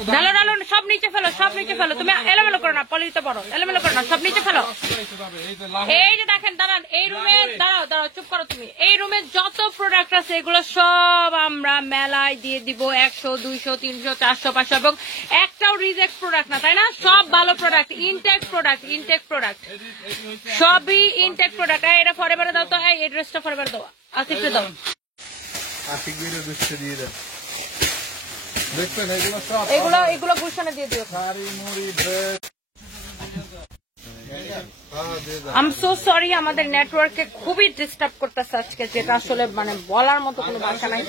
ঢালো ঢালো সব নিচে ফেলো, সব নিচে ফেলো। তুমি এলোমেলো করো না, পলিতে পড়ো, এলোমেলো করো না, সব নিচে ফেলো। এই যে দেখেন, দাঁড়ান, এই রুমে দাঁড়াও দাঁড়াও, চুপ করো তুমি। এই রুমে যত প্রোডাক্ট আছে এগুলো সব আমরা মেলায় দিয়ে দিব 100, 200, 300, 400, 500 এবং একটাও রিজেক্ট প্রোডাক্ট না, তাই না? সব ভালো product, intact product, intact product, সবই ইনটেক প্রোডাক্ট। এটা ফরএভারে দাও তো, এই ড্রেসটা ফরএভারে দাও, আসিফে দাও। এগুলো এগুলো গুলশানে দিয়ে দিও। আই এম সো সরি, আমাদের নেটওয়ার্কে খুবই ডিস্টার্ব করতেছে আজকে, যেটা আসলে মানে বলার মতো কোনো ভাষা নাই।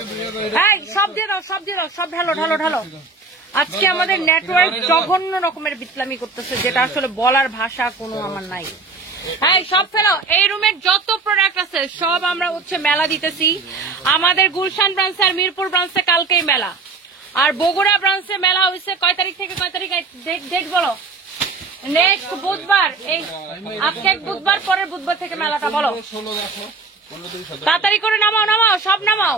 হ্যাঁ, সব দিয়ে দাও, সব দিয়ে দাও, সব ঢালো ঢালো ঢালো। আজকে আমাদের নেটওয়ার্ক জঘন্য রকমের বিপ্লবী করতেছে, যেটা আসলে বলার ভাষা কোনো আমার নাই। হ্যাঁ, সব ফেলো। এই রুমের যত প্রোডাক্ট আছে সব আমরা হচ্ছে মেলা দিতেছি। আমাদের গুলশান ব্রাঞ্চে আর মিরপুর ব্রাঞ্চে কালকেই মেলা, আর বগুড়া ব্রাঞ্চে মেলা হয়েছে কয় তারিখ থেকে কয় তারিখ? ডেট বলো। নেক্সট বুধবার, এই আজকে বুধবার, পরের বুধবার থেকে মেলাটা বলো। তাড়াতাড়ি করে নামাও, নামাও, সব নামাও।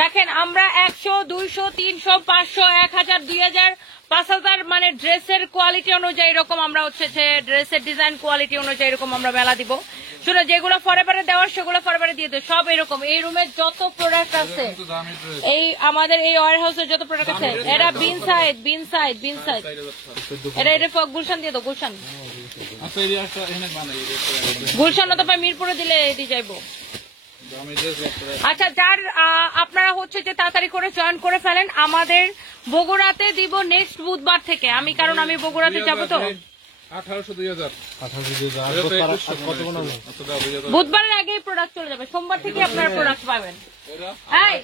দেখেন, আমরা 100, 200, 300, 500, 1000, 2000, 5000 মানে ড্রেসের কোয়ালিটি অনুযায়ী এরকম আমরা হচ্ছে যে ড্রেসের ডিজাইন কোয়ালিটি অনুযায়ী এরকম আমরা মেলা দিব। শুনো, যেগুলো ফরএভারে দেওয়ার সেগুলো ফরএভারে দিয়ে দেয়, সব এরকম। এই রুমের যত প্রোডাক্ট আছে, এই আমাদের এই ওয়ার হাউসের যত প্রোডাক্ট আছে, এটা বিন সাইড, বিন সাইড, বিন সাইড, এটা গুলশান দিয়ে দাও, গুলশান। গুলশান অথবা মিরপুরে দিলে এটি যাইবো। আচ্ছা, যার আপনারা হচ্ছে যে তাড়াতাড়ি করে জয়েন করে ফেলেন। আমাদের বগুড়াতে দিব নেক্সট বুধবার থেকে, কারণ আমি বগুড়াতে যাবো তো। 1800 বুধবারের আগেই প্রোডাক্ট চলে যাবে, সোমবার থেকে আপনারা প্রোডাক্ট পাবেন। হ্যাঁ,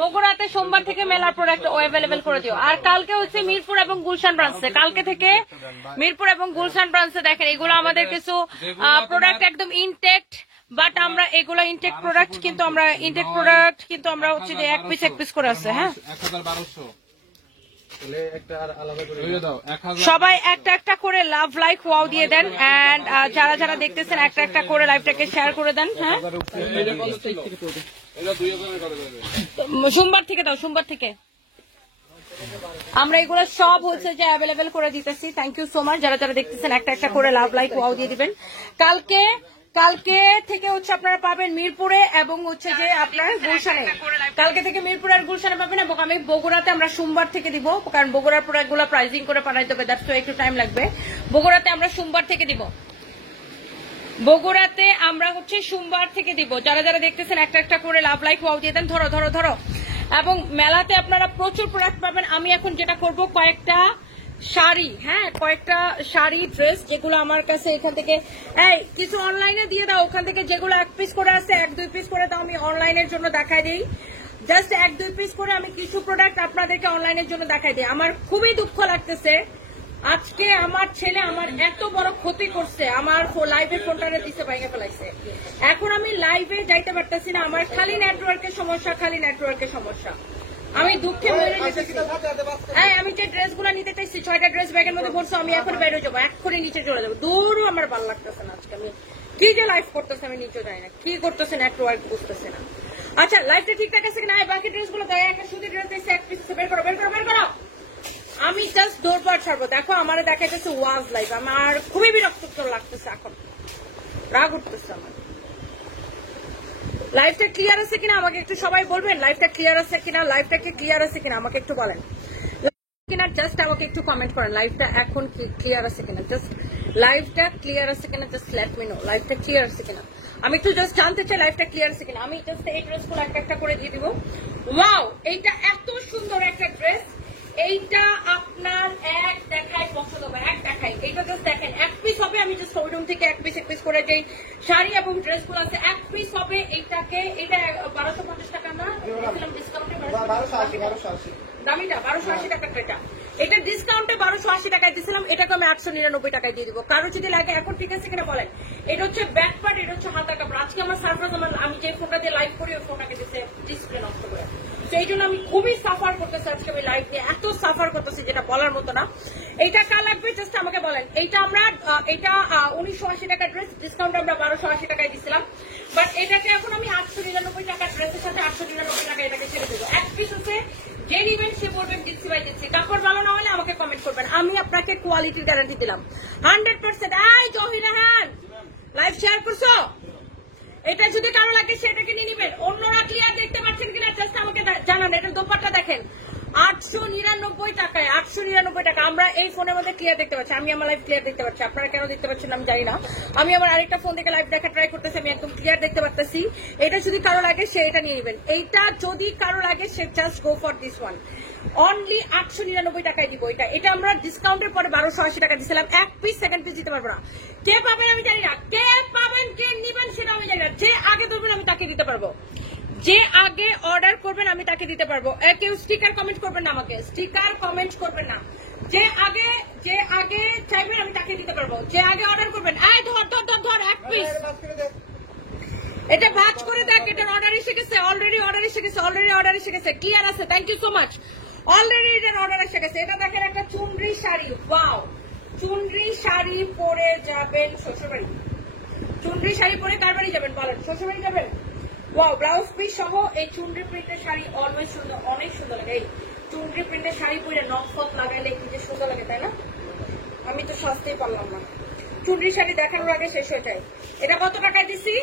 বগুড়াতে সোমবার থেকে মেলার প্রোডাক্ট অ্যাভেলেবেল করে দিও। আর কালকে হচ্ছে মিরপুর এবং গুলশান ব্রাঞ্চে, কালকে থেকে মিরপুর এবং গুলশান ব্রাঞ্চে দেখেন, এগুলো আমাদের কিছু প্রোডাক্ট একদম ইনটেক্ট, বাট আমরা এগুলো ইনটেক প্রোডাক্ট কিন্তু আমরা হচ্ছে যে এক পিস করে আছে। হ্যাঁ, সবাই একটা একটা করে লাভ লাইক ওয়াও দিয়ে দেন, এন্ড যারা যারা দেখতেছেন একটা একটা করে লাইভটাকে শেয়ার করে দেন। হ্যাঁ, সোমবার থেকে দাও, সোমবার থেকে আমরা এগুলো সব হচ্ছে যে অ্যাভেলেবেল করে দিতেছি। Thank you so much. যারা যারা দেখতেছেন একটা একটা করে লাভ লাইক ওয়াও দিয়ে দিবেন। কালকে থেকে হচ্ছে আপনারা পাবেন মিরপুরে এবং হচ্ছে যে আপনার গুলশানে, কালকে থেকে মিরপুর আর গুলশানে পাবেন। এবং আমি বগুড়াতে আমরা সোমবার থেকে দিব, কারণ বগুড়ার প্রোডাক্ট গুলো প্রাইজিং করে পাঠাইতে হবে, দ্যাটস একটু টাইম লাগবে। বগুড়াতে আমরা সোমবার থেকে দিব, বগুড়াতে আমরা হচ্ছে সোমবার থেকে দিব। যারা যারা দেখতেছেন একটা একটা করে লাভ লাইক ওয়াও দিয়ে দেন। ধরো ধরো ধরো। এবং মেলাতে আপনারা প্রচুর প্রোডাক্ট পাবেন। আমি এখন যেটা করব, কয়েকটা শাড়ি, হ্যাঁ কয়েকটা শাড়ি ড্রেস যেগুলো আমার কাছে এখান থেকে, এই কিছু অনলাইনে দিয়ে দাও, ওখান থেকে যেগুলো এক পিস করে আছে 1-2 পিস করে দাও, আমি অনলাইনের জন্য দেখাই দিই। জাস্ট 1-2 পিস করে আমি কিছু প্রোডাক্ট আপনাদেরকে অনলাইনের জন্য দেখাই দিই। আমার খুবই দুঃখ লাগতেছে, আজকে আমার ছেলে আমার এত বড় ক্ষতি করছে, আমার লাইভে ফোনটা দিতে ভেঙে ফেলাইছে। এখন আমি লাইভে যাইতে পারতেছি না, আমার খালি নেটওয়ার্কের সমস্যা, খালি নেটওয়ার্কের সমস্যা। আমি দুঃখে মরে যেতেছি। হ্যাঁ, আমি যে ড্রেসগুলো নিতে চাইছি 6টা ড্রেস ব্যাগের মধ্যে ভরছো, আমি এখন বেরো যাবো, এক্ষুনি নিচে চলে যাবো। দূরও আমার ভালো লাগতেছে না আজকে। আমি কি যে লাইভ করতেছে আমি নিচে যাই না, কি করতেছে নেটওয়ার্ক বুঝতেছে না। আচ্ছা, লাইভটা ঠিকঠাক আছে কিনা? বাকি ড্রেসগুলো দেয়, একটা সুতি ড্রেস দিয়েছে, এক পিস বের করো, বের করো, বের করো। আমি জাস্ট দৌড়পাট ছাড়বো। দেখো, আমার দেখাইতেছে ওয়াজ লাইভ, আমার খুবই বিরক্ত লাগতেছে, এখন রাগ উঠতেছে আমার। লাইভটা ক্লিয়ার আছে কিনা আমাকে একটু সবাই বলবেন, লাইভটা ক্লিয়ার আছে কিনা, লাইভটা কি ক্লিয়ার আছে কিনা আমাকে একটু বলেন কিনা, জাস্ট আমাকে একটু কমেন্ট করেন লাইভটা এখন ক্লিয়ার আছে কিনা, জাস্ট লাইভটা ক্লিয়ার আছে কিনা, জাস্ট লেট মি নো লাইভটা ক্লিয়ার আছে কিনা। আমি একটু জাস্ট জানতে চাই লাইভটা ক্লিয়ার আছে কিনা। আমি জাস্ট এই ড্রেসগুলো একটা একটা করে দিয়ে দিব। ওয়াও, এইটা এত সুন্দর একটা ড্রেস, এইটা আপনার এক দেখায় পছন্দ হবে, এক দেখায়। এইটা জাস্ট দেখেন, এক পিস হবে। আমি জাস্ট শোরুম থেকে এক পিস করে যেই শাড়ি এবং ড্রেসগুলো আছে এক পিস হবে। এইটাকে, এটা 1250 টাকা না, ডিসকাউন্টে দামিটা 1280 টাকা। এটা ডিসকাউন্টে 1280 টাকায় দিয়েছিলাম, এটাকে আমি 899 টাকায় দিয়ে দিব। কারো যদি লাগে এখন ঠিক আছে কিনা বলেন। এটা হচ্ছে ব্যাক পার্ট, এটা হচ্ছে হাতা কাপড়। আজকে আমার সারপ্রাইজ, আমি যে ফোনটা দিয়ে লাইভ করি ওই ফোনটাকে দিচ্ছে ডিসপ্লে নষ্ট করে। সেই জন্য আমি খুবই সাফার করতেছি আজকে, আমি লাইভ নিয়ে এত সাফার করতেছি যেটা বলার মতো না। এইটা কার লাগবে জাস্ট আমাকে বলেন। এইটা আমরা, এটা 1980 টাকা ড্রেস, ডিসকাউন্ট আমরা 1280 টাকায় দিচ্ছিলাম, বাট এটাকে এখন আমি 899 টাকা ড্রেসের সাথে 899 টাকা এটাকে ছেড়ে দেবো। এক পিস হচ্ছে যে নিবেন সে বলবেন ডিসি ভাই আমি আপনাকে কোয়ালিটির গ্যারান্টি দিলাম 100%। এই জহিরাহান লাইভ শেয়ার করছো, এটা যদি কারো লাগে সেটাকে নিয়ে নিবেন। অন্যরা ক্লিয়ার দেখতে পাচ্ছেন কিনা জাস্ট আমাকে জানান। এটা দোপাট্টা দেখেন 899 টাকায়, 899 টাকা। আমরা এই ফোনের মধ্যে ক্লিয়ার দেখতে পাচ্ছি, আমি আমার লাইভ ক্লিয়ার দেখতে পাচ্ছি, আপনারা কেন দেখতে পাচ্ছেন আমি জানি না। আমি আমার আরেকটা ফোন থেকে লাইভ দেখা ট্রাই করতেছি, আমি একদম ক্লিয়ার দেখতে পাচ্ছি। এটা যদি কারো লাগে সে এটা নিয়ে নেবেন, এইটা যদি কারো লাগে সে just go for this one. Only 899 টাকায় দিব এটা। এটা আমরা ডিসকাউন্টের পরে 1280 টাকা দিয়েছিলাম। এক পিস সেকেন্ড পিস দিতে পারবো না। কে পাবেন আমি জানি না, কে পাবেন কে নিবেন সেটা আমি জানি না। যে আগে ধরবেন আমি তাকে দিতে পারবো, যে আগে অর্ডার করবেন আমি তাকে দিতে পারবো। কেউ স্টিকার কমেন্ট করবেন না, আমাকে স্টিকার কমেন্ট করবেন না। যে আগে চাইবেন আমি তাকে দিতে পারবো, যে আগে অর্ডার করবেন। এই ধর ধর ধর ধর এক পিস, এটা ভাঁজ করে দেখ। এটার অর্ডার এসে গেছে, অলরেডি অর্ডার এসে গেছে, অলরেডি অর্ডার এসে গেছে। ক্লিয়ার আছে, thank you so much. Already এটার অর্ডার এসে গেছে। এটা দেখেন একটা চুনরি শাড়ি, ওয়াও, চুনরি শাড়ি পরে যাবেন শ্বশুরবাড়ি। চুনরি শাড়ি পরে কার বাড়ি যাবেন বলেন? শ্বশুরবাড়ি যাবেন। ওয়াও, ব্লাউজ পিস সহ এই চুনরি প্রিন্টের শাড়ি অলওয়েজ সুন্দর, অনেক সুন্দর লাগে। এই চুনরি প্রিন্টের শাড়ি পরে নক ফক লাগাইলে কি যে সুন্দর লাগে, তাই না? আমি তো সস্তাই পারলাম না। চুনরি শাড়ি দেখানোর আগে শেষ হয়ে যায়। এটা কত টাকায় দিছি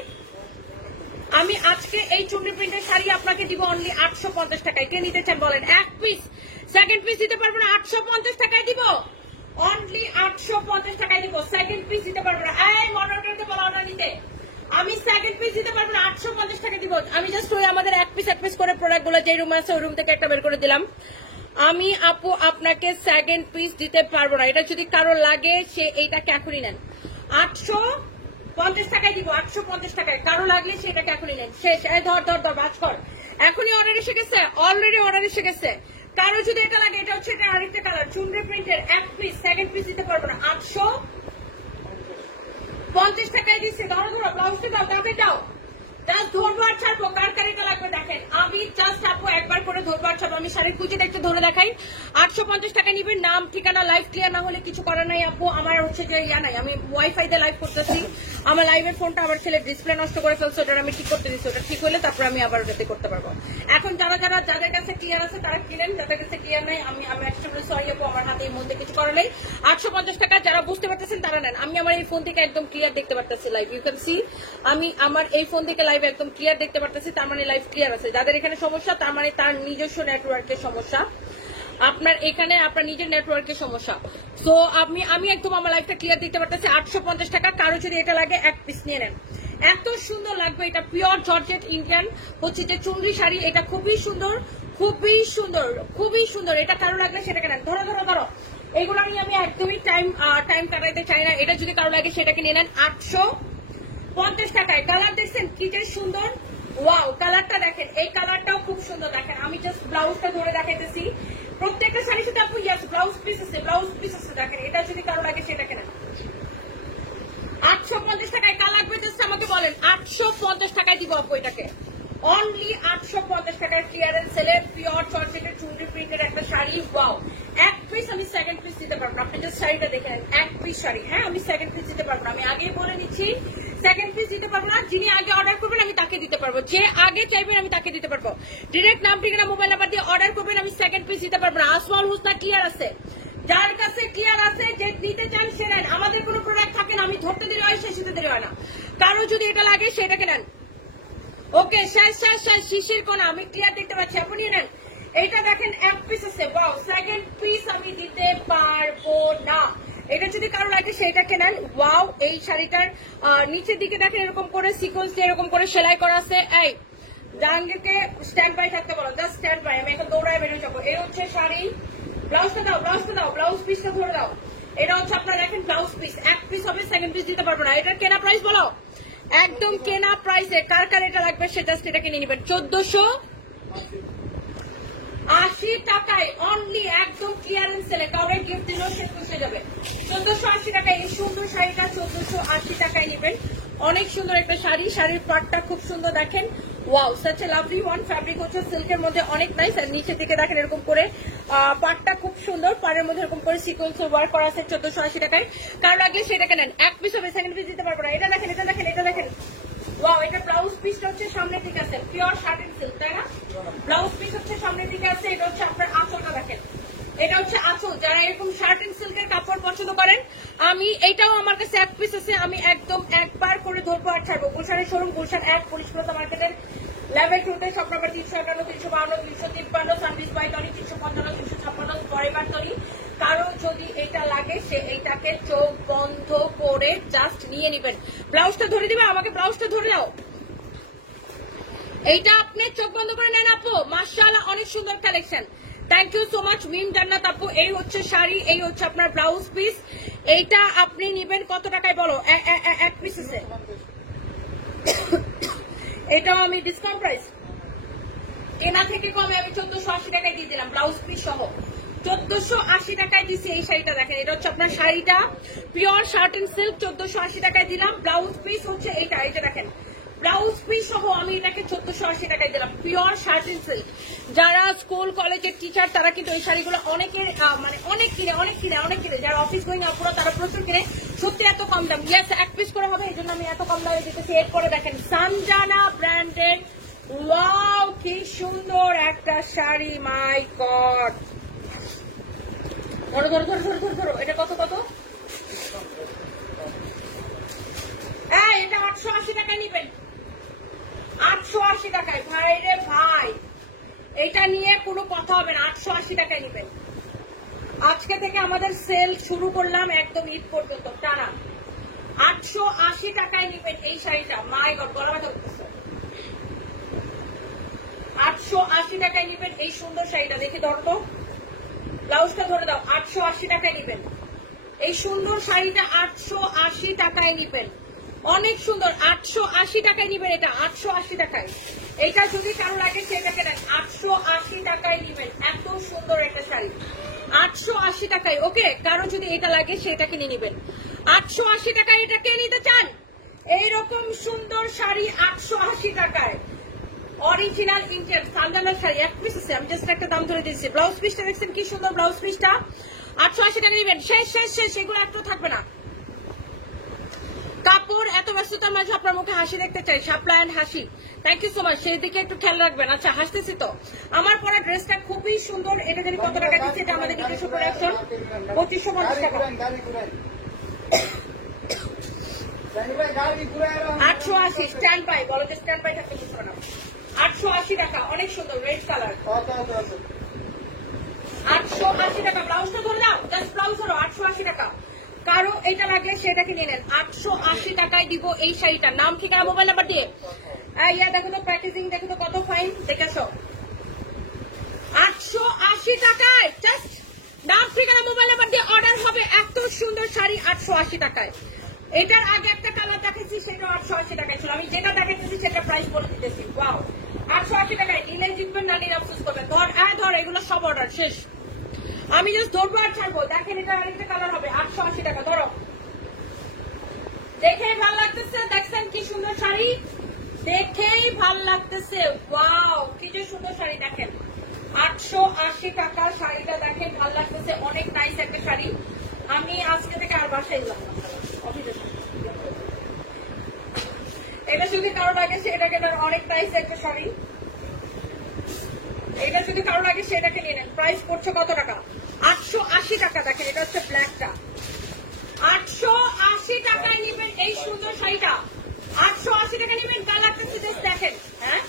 আমি আজকে? এই চুনরি প্রিন্টের শাড়ি আপনাকে দিব অনলি 850 টাকায়। কে নিতে চান বলেন? এক পিস সেকেন্ড পিস দিতে পারবো না, 850 টাকায় দিব। অনলি 850 টাকায় দিব, সেকেন্ড পিস দিতে পারবো না। এই মডারেটরকে বলা অর্ডার নিতে, আমি সেকেন্ড পিস দিতে পারবো না, 850 টাকা দিব। আমি জাস্ট ওই আমাদের এক পিস করে প্রোডাক্ট গুলো যে রুমে আছে ওই রুম থেকে একটা বের করে দিলাম। আমি আপু আপনাকে সেকেন্ড পিস দিতে পারবো না। এটা যদি কারো লাগে সে এইটাকে এখনই নেন, 850 টাকায় দিব, 850 টাকায়। কারো লাগলে সেটাকে এখনই নেন, শেষ। ধর ধর ধর বাজ কর, এখনই অর্ডার এসে গেছে, অলরেডি অর্ডার এসে গেছে। কারো যদি এটা লাগে, এটা হচ্ছে এটা আরেকটা কালার চুনরি প্রিন্টের, এক পিস সেকেন্ড পিস দিতে পারবো না, 850 টাকায় দিচ্ছে। ধরো ধরো ব্লাউজটা দাও, দামে দাও, জাস্ট ধরবো আর ছাড়বো। কার কার এটা লাগবে দেখেন, আমি জাস্ট আপু একবার করে ধরবো আর ছাড়বো। আমি শাড়ির কুচিটা একটু ধরে দেখাই। 850 টাকা নিবেন, নাম ঠিকানা লাইভ ক্লিয়ার না হলে কিছু করার নাই আপু। আমার হচ্ছে যে ইয়া নাই, আমি ওয়াইফাই দিয়ে লাইভ করতেছি। আমার লাইভের ফোনটা আমার ছেলে ডিসপ্লে নষ্ট করে ফেলছে, ওটা আমি ঠিক করতে দিচ্ছি। ওটা ঠিক হলে তারপর আমি আবার ওটাতে করতে পারবো। এখন যাদের কাছে ক্লিয়ার আছে তারা কিনেন, যাদের কাছে ক্লিয়ার নাই আমি এক্সট্রিমলি সরি আপু, আমার হাতে এই মধ্যে কিছু করার নেই। 850 টাকা যারা বুঝতে পারতেছেন তারা নেন। আমি আমার এই ফোন থেকে একদম ক্লিয়ার দেখতে পারতেছি লাইভ, ইউ ক্যান সি। আমি আমার এই ফোন থেকে লাইভ একদম ক্লিয়ার দেখতে পারতেছি, তার মানে লাইভ ক্লিয়ার আছে। যাদের এখানে সমস্যা তার মানে তার নিজস্ব নেটওয়ার্কের সমস্যা, আপনার এখানে আপনার নিজের নেটওয়ার্কের সমস্যা। সো আমি একদম আমার লাইভটা ক্লিয়ার দেখতে পারতেছি। 850 টাকা, কারো যদি এটা লাগে এক পিস নিয়ে নেন। এত সুন্দর লাগবে, এটা পিওর জর্জেট ইন্ডিয়ান হচ্ছে যে চুনরি শাড়ি। এটা খুবই সুন্দর, খুবই সুন্দর, খুবই সুন্দর। এটা কারো লাগলে সেটাকে নেন। ধরো ধরো ধরো, এইগুলো আমি একদমই টাইম কাটাইতে চাই না। এটা যদি কারো লাগে সেটাকে নিয়ে নেন 850 টাকায়। কালার দেখছেন কি যে সুন্দর, ওয়াও, কালারটা দেখেন, এই কালারটাও খুব সুন্দর। দেখেন আমি জাস্ট ব্লাউজটা ধরে দেখাইতেছি। প্রত্যেকটা শাড়ির সাথে আপু ইয়াস ব্লাউজ পিস আছে, ব্লাউজ পিস আছে। দেখেন এটা যদি কারো লাগে সেটাকে নেন 850 টাকায়। কার লাগবে জাস্ট আমাকে বলেন, 850 টাকায় দিব আপু এটাকে। অনলি 850 টাকায় ক্লিয়ারেন্স সেলে পিওর জর্জেটের চুনরি প্রিন্টের একটা শাড়ি, ওয়াও। এক পিস আমি সেকেন্ড পিস দিতে পারবো না, আপনি জাস্ট শাড়িটা দেখে নেন। এক পিস শাড়ি, হ্যাঁ আমি সেকেন্ড পিস দিতে পারবো না, আমি আগেই বলে নিচ্ছি সেকেন্ড পিস দিতে পারবো না। যিনি আগে অর্ডার করবেন আমি তাকে দিতে পারবো, যে আগে চাইবেন আমি তাকে দিতে পারবো। ডিরেক্ট নাম ঠিকানা মোবাইল নাম্বার দিয়ে অর্ডার করবেন, আমি সেকেন্ড পিস দিতে পারবো না। আসমাল হুসনা ক্লিয়ার আছে, যার কাছে ক্লিয়ার আছে যে নিতে চান সে নেন। আমাদের কোনো প্রোডাক্ট থাকে না, আমি ধরতে দেরি হয় শেষ হতে দেরি হয় না। কারো যদি এটা লাগে সেটাকে নেন। ওকে শেষ শেষ শেষ। শিশির কোনা আমি ক্লিয়ার দেখতে পাচ্ছি, আপনি নেন। এটা দেখেন এক পিস আছে, ওয়াও, সেকেন্ড পিস আমি দিতে পারবো না। এটা যদি কারো লাগে সেটাকে নেন। ওয়াও, এই শাড়িটার নিচের দিকে দেখেন এরকম করে সিকোয়েন্স দিয়ে এরকম করে সেলাই করা আছে। এই জাহাঙ্গীরকে স্ট্যান্ড বাই থাকতে বলো, জাস্ট স্ট্যান্ড বাই, আমি এখন দৌড়ায় বেরিয়ে যাবো। এই হচ্ছে শাড়ি, ব্লাউজটা দাও, ব্লাউজটা দাও, ব্লাউজ পিসটা ধরে দাও। এটা হচ্ছে আপনারা দেখেন ব্লাউজ পিস, এক পিস হবে, সেকেন্ড পিস দিতে পারবো না। এটার কেনা প্রাইস বলো, একদম কেনা প্রাইসে। কার কার এটা লাগবে সে জাস্ট এটা কিনে নেবেন 1480 টাকায়। অনলি একদম ক্লিয়ারেন্স সেলে, কাউরে গিফট দিলেও সে খুশি যাবে। 1480 টাকায় এই সুন্দর শাড়িটা 1480 টাকায় নেবেন। অনেক সুন্দর একটা শাড়ি, শাড়ির পাটটা খুব সুন্দর দেখেন, wow, such a lovely one. Fabric হচ্ছে সিল্কের মধ্যে অনেক নাইস, আর নিচের দিকে দেখেন এরকম করে পাটটা খুব সুন্দর, পাড়ের মধ্যে এরকম করে সিকোয়েন্সের ওয়ার্ক করা আছে 1480 টাকায়। কারো লাগলে সেটাকে নেন। এক পিস হবে, সেকেন্ড পিস দিতে পারবো না। এটা দেখেন, এটা দেখেন, এটা দেখেন, ওয়াও, এটা ব্লাউজ পিসটা হচ্ছে সামনের দিকে আছে, পিওর শার্টেন সিল্ক, তাই না? ব্লাউজ পিস হচ্ছে সামনের দিকে আছে। এটা হচ্ছে আপনার আঁচলটা দেখেন, এটা হচ্ছে আঁচল। যারা এরকম শার্ট এন্ড সিল্কের কাপড় পছন্দ করেন, আমি এটাও আমার কাছে এক পিস আছে, আমি একদম একবার করে ধরবো আর ছাড়বো। গুলশানের শোরুম, গুলশান 1, পুলিশ প্লাজা মার্কেটের লেভেল 2 তে, shop number 351, 352, 353, service by Tony 355, 356 forever Tony. কারো যদি এটা লাগে সে এইটাকে চোখ বন্ধ করে জাস্ট নিয়ে নিবেন। ব্লাউজটা ধরে দিবে, আমাকে ব্লাউজটা ধরে দাও। এইটা আপনি চোখ বন্ধ করে নেন আপু, মাশাআল্লাহ অনেক সুন্দর collection. Thank you so much Mim Jannat আপু। এই হচ্ছে শাড়ি, এই হচ্ছে আপনার ব্লাউজ পিস। এইটা আপনি নিবেন কত টাকায় বলো? এক পিস আছে, এটাও আমি ডিসকাউন্ট প্রাইস কেনা থেকে কমে আমি 1480 টাকায় দিয়ে দিলাম, ব্লাউজ পিস সহ 1480 টাকায় দিচ্ছি। এই শাড়িটা দেখেন, এটা হচ্ছে আপনার শাড়িটা পিওর শার্ট এন্ড সিল্ক, 1480 টাকায় দিলাম। ব্লাউজ পিস হচ্ছে এইটা, এই যে দেখেন ব্লাউজ পিস সহ আমি এটাকে 1480 টাকায় দিলাম, পিওর শার্ট এন্ড সিল্ক। যারা স্কুল কলেজের টিচার তারা কিন্তু এই শাড়িগুলো অনেকের মানে অনেক কিনে, যারা অফিস গোয়িং আপুরা তারা প্রচুর কিনে। সত্যি এত কম দাম, ইয়েস এক পিস করে হবে, এই জন্য আমি এত কম দামে দিতেছি। এরপরে দেখেন সানজানা ব্র্যান্ডের, ওয়াও কি সুন্দর একটা শাড়ি, মাই গড। ধরো ধরো ধরো ধরো ধরো ধরো, এটা কত কত? এটা 880 টাকায় নিবেন, 880 টাকায় ভাই রে ভাই, এটা নিয়ে কোনো কথা হবে না, 880 টাকায় নিবেন। আজকে থেকে আমাদের সেল শুরু করলাম একদম ঈদ পর্যন্ত টানা, 880 টাকায় নিবেন এই শাড়িটা। মাই গড, গলা ব্যথা করতেছে। 880 টাকায় নিবেন এই সুন্দর শাড়িটা। দেখি ধরো তো, ব্লাউজটা ধরে দাও। 880 টাকায় নিবেন এই সুন্দর শাড়িটা, 880 টাকায় নিবেন, অনেক সুন্দর। 880 টাকায় নিবেন এটা, 880 টাকায়। এটা যদি কারো লাগে সেটাকে নেন, 880 টাকায় নিবেন, এত সুন্দর একটা শাড়ি 880 টাকায়। ওকে, কারো যদি এটা লাগে সেটাকে নিয়ে নিবেন। 880 টাকায় এটা কে নিতে চান? এইরকম সুন্দর শাড়ি 880 টাকায়, অরিজিনাল ইন্ডিয়ান সানজানার শাড়ি এক পিস আছে, আমি জাস্ট একটা দাম ধরে দিচ্ছি। ব্লাউজ পিসটা দেখছেন কি সুন্দর, ব্লাউজ পিসটা 880 টাকা নিবেন। শেষ শেষ শেষ, এগুলো একটু থাকবে না। কাপড় এত ব্যস্ততার মাঝে আপনার মুখে হাসি দেখতে চাই, শাপলা এন্ড হাসি, থ্যাংক ইউ সো মাচ। সেই দিকে একটু খেয়াল রাখবেন। আচ্ছা হাসতেছি তো। আমার পরা ড্রেসটা খুবই সুন্দর, এটা যদি কত টাকা দিচ্ছে, এটা আমাদের নিজস্ব প্রোডাকশন, 2550 টাকা। 880 স্ট্যান্ড বাই, বলো যে স্ট্যান্ড বাই থাকতে বুঝবো না। 880 টাকা, অনেক সুন্দর রেড কালার, 880 টাকা। ব্লাউজটা ধরে দাও, জাস্ট ব্লাউজ ধরো, 880 টাকা। কারো এটা লাগলে সেটাকে নিয়ে নেন, 880 টাকায় দিব এই শাড়িটা। নাম, ঠিকানা, মোবাইল নাম্বার দিয়ে। ইয়া দেখো তো, প্যাকেজিং দেখো তো কত ফাইন, দেখে আসো। 880 টাকায় জাস্ট নাম, ঠিকানা, মোবাইল নাম্বার দিয়ে অর্ডার হবে। এত সুন্দর শাড়ি 880 টাকায়। এটার আগে একটা কালার দেখেছি, সেটা 880 টাকায় ছিল। আমি যেটা দেখাচ্ছি সেটা প্রাইস বলে দিতেছি। ওয়াও, 880 টাকায় নিলে জিতবেন, না নিলে আফসোস করবেন। ধর ধর, এগুলো সব অর্ডার শেষ, আমি জাস্ট ধরবো আর ছাড়বো। দেখেন এটা আরেকটা কালার হবে, 880 টাকা। ধরো, দেখেই ভাল লাগতেছে, দেখছেন কি সুন্দর শাড়ি, দেখেই ভাল লাগতেছে। ওয়াও, কি যে সুন্দর শাড়ি, দেখেন 880 টাকা শাড়িটা, দেখেন ভাল লাগতেছে, অনেক নাইস একটা শাড়ি। আমি আজকে থেকে আর বাসায় যাব না, এটা যদি কারো লাগে সেটাকে নেন, অনেক নাইস একটা শাড়ি। এটা যদি কারো লাগে সেটাকে নিয়ে নেন। প্রাইস পড়ছে কত টাকা? 880 টাকা। দেখেন এটা হচ্ছে ব্ল্যাকটা, 880 টাকায় নিবেন এই সুন্দর শাড়িটা, 880 টাকা নিবেন। কালার দেখেন, হ্যাঁ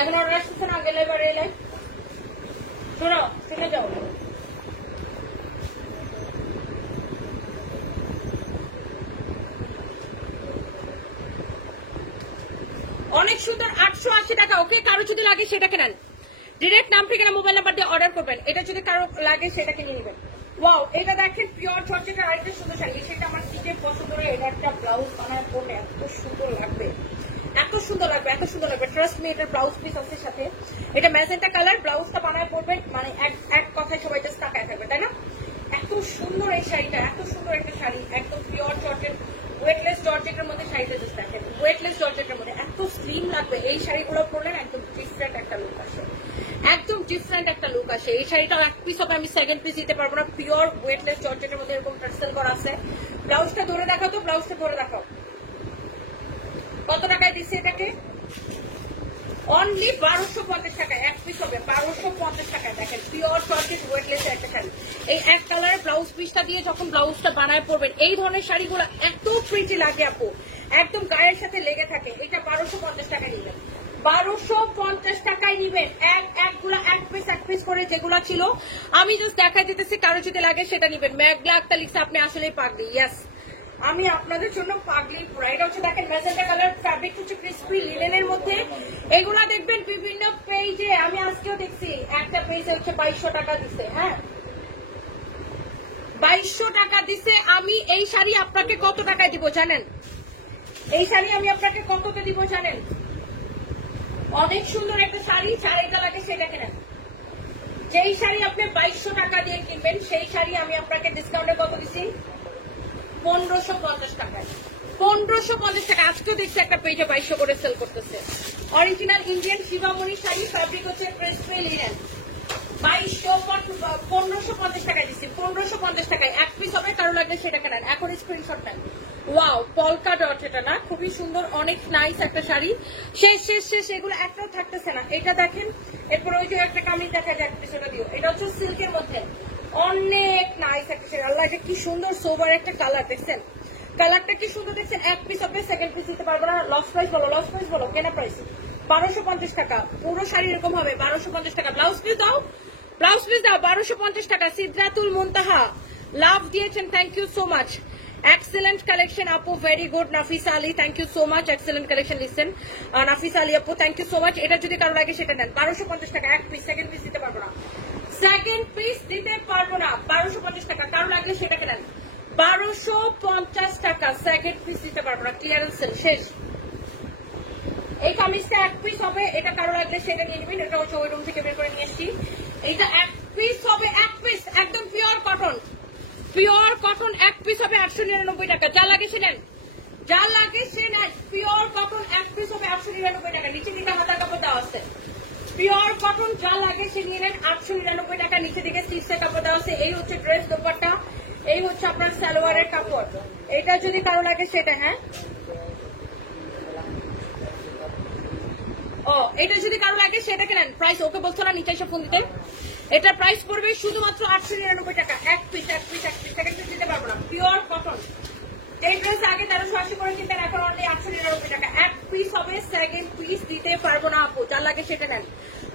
এখন অর্ডার আসতেছে না, গেলে এবার এলে শোনো, শুনে যাও। অনেক সুন্দর, 880 টাকা। ওকে, কারো যদি লাগে সেটাকে নেন, ডিরেক্ট নাম, ঠিকানা, মোবাইল নাম্বার দিয়ে অর্ডার করবেন। এটা যদি কারো লাগে সেটাকে নিয়ে নেবেন। ওয়াও, এটা দেখেন পিওর জর্জেটের আরেকটা সুন্দর শাড়ি, সেটা আমার নিজের পছন্দ করে। এটা একটা ব্লাউজ বানায় পরলে এত সুন্দর লাগবে, এত সুন্দর লাগবে, এত সুন্দর লাগবে। ট্রাস্ট মি, এটার ব্লাউজ পিস আছে সাথে। এটা ম্যাজেন্টা কালার, ব্লাউজটা বানায় পরবেন, মানে এক কথায় সবাই জাস্ট তাকায় থাকবে, তাই না? এত সুন্দর এই শাড়িটা, এত সুন্দর একটা শাড়ি, একদম পিওর জর্জেট, ওয়েটলেস জর্জেটের মধ্যে শাড়িটা জাস্ট দেখেন, ওয়েটলেস জর্জেটের মধ্যে এত স্লিম লাগবে। এই শাড়িগুলো পরলে একদম ডিফারেন্ট একটা লুক আসে, একদম ডিফারেন্ট একটা লুক আসে। এই শাড়িটাও এক পিস হবে, আমি সেকেন্ড পিস দিতে পারবো না। পিওর ওয়েটলেস জর্জেটের মধ্যে এরকম টার্সেল করা আছে। ব্লাউজটা ধরে দেখাও তো, ব্লাউজটা ধরে দেখাও। কত টাকায় দিচ্ছে এটাকে? অনলি 1250 টাকায় এক পিস হবে, 1250 টাকায়। দেখেন পিওর জর্জেট ওয়েটলেস একটা শাড়ি। এই এক কালারের ব্লাউজ পিসটা দিয়ে যখন ব্লাউজটা বানায় পড়বেন, এই ধরনের শাড়িগুলো এত প্রিটি লাগে আপু, একদম গায়ের সাথে লেগে থাকে। এটা 1250 টাকায় নিবেন, 1250 টাকায় নিবেন। একগুলা এক পিস করে যেগুলো ছিল আমি জাস্ট দেখাই দিতেছি, কারো যদি লাগে সেটা নিবেন। মেঘলা আক্তার লিখছে আপনি আসলেই পাগলি। ইয়েস, আমি আপনাদের জন্য পাগলি পুরা। এটা হচ্ছে দেখেন ম্যাজেন্টা কালার, ফ্যাব্রিক হচ্ছে ক্রিসপি লিনেনের মধ্যে। এগুলা দেখবেন বিভিন্ন পেজে, আমি আজকেও দেখছি একটা পেজে হচ্ছে 2200 টাকা দিছে। হ্যাঁ 2200 টাকা দিছে। আমি এই শাড়ি আপনাকে কত টাকায় দিব জানেন? এই শাড়ি আমি আপনাকে কততে দিব জানেন? অনেক সুন্দর একটা শাড়ি, শাড়িটা লাগে সেটা কেনেন। যেই শাড়ি আপনি 2200 টাকা দিয়ে কিনবেন, সেই শাড়ি আমি আপনাকে ডিসকাউন্টে কত দিচ্ছি? 1550 টাকায়। 1550 টাকা। আজকেও দেখছি একটা পেজে 2200 করে সেল করতেছে। Original Indian Sivamani sari, fabric হচ্ছে ক্রিসপি লিনেন। 1550 টাকায় দিচ্ছি, 1550 টাকায় এক পিস হবে। কারো লাগলে সেটা কেনেন, এখন স্ক্রিনশট নেন। ওয়াও, পলকা ডট, এটা না খুবই সুন্দর, অনেক নাইস একটা শাড়ি। শেষ এগুলো একটাও থাকতেছে না। এটা দেখেন, এরপর ওই যে একটা কামিজ দেখা যায়, সেটা দিও। এটা হচ্ছে সিল্কের মধ্যে অনেক নাইস একটা শাড়ি। আল্লাহ, এটা কি সুন্দর সোবার একটা কালার, দেখছেন কালারটা কি সুন্দর, দেখছেন। এক পিস হবে, সেকেন্ড পিস দিতে পারবো না। লস প্রাইস বলো, কেনা প্রাইস 1250 টাকা। পুরো শাড়ি এরকম হবে 1250 টাকা। ব্লাউজ পিস দাও 1250 টাকা। সিদ্রাতুল মুনতাহা লাভ দিয়েছেন, thank you so much. Excellent collection আপু, very good. Nafisa Ali, thank you so much, excellent collection লিখছেন নাফিসা আলী আপু, থ্যাংক ইউ সো মাচ। এটা যদি কারো লাগে সেটা নেন, 1250 টাকা এক পিস। সেকেন্ড পিস দিতে পারবো না, 1250 টাকা। কারো লাগলে সেটাকে নেন, 1250 টাকা। সেকেন্ড পিস দিতে পারবো না, ক্লিয়ারেন্স সেল শেষ। এই কামিজটা এক পিস হবে, এটা কারো লাগলে সেটা নিয়ে নেবেন। এটা হচ্ছে ওই রুম থেকে বের করে নিয়ে এসেছি। এইটা এক পিস হবে, এক পিস একদম পিওর কটন, এক পিস হবে 899 টাকা। যা লাগে সে নেন, পিওর কটন এক পিস হবে 899 টাকা। নিচে দিকে হাতার কাপড় দেওয়া আছে, পিওর কটন যা লাগে সে নিয়ে নেন 899 টাকা। নিচে দিকে স্টিচের কাপড় দেওয়া আছে। এই হচ্ছে ড্রেস দোপাট্টা, এই হচ্ছে আপনার সালোয়ারের কাপড়। এটা যদি কারো লাগে সেটা, হ্যাঁ এটা যদি কারো লাগে সেটাকে নেন। প্রাইস ওকে বলছো না, নিচে এসে ফোন দিতে। এটা প্রাইস পড়বে শুধুমাত্র 899 টাকা এক পিস। সেকেন্ড পিস দিতে পারবো না, পিওর কটন। এই ড্রেস আগে 1380 করে কিনতেন, এখন অনলি 899 টাকা এক পিস হবে। সেকেন্ড পিস দিতে পারবো না আপু, যার লাগে সেটা নেন।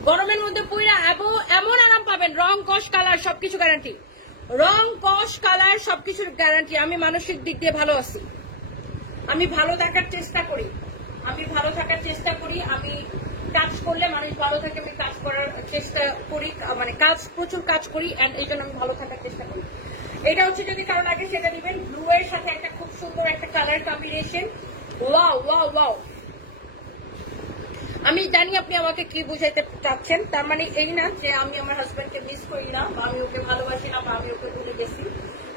গরমের মধ্যে পুইরা এমন আরাম পাবেন, রং কস কালার সবকিছু গ্যারান্টি, আমি মানসিক দিক দিয়ে ভালো আছি, আমি ভালো থাকার চেষ্টা করি, আমি কাজ করলে মানুষ ভালো থাকে, আমি কাজ করার চেষ্টা করি, মানে প্রচুর কাজ করি, এন্ড এই জন্য আমি ভালো থাকার চেষ্টা করি। এটা হচ্ছে যদি কারণ আগে সেটা দিবেন, ব্লু এর সাথে একটা খুব সুন্দর একটা কালার কম্বিনেশন। ওয়াও, আমি জানি আপনি আমাকে কি বুঝাইতে চাচ্ছেন। তার মানে এই না যে আমি আমার হাজবেন্ডকে মিস করি না, বা আমি ওকে ভালোবাসি না, বা আমি ওকে ভুলে গেছি।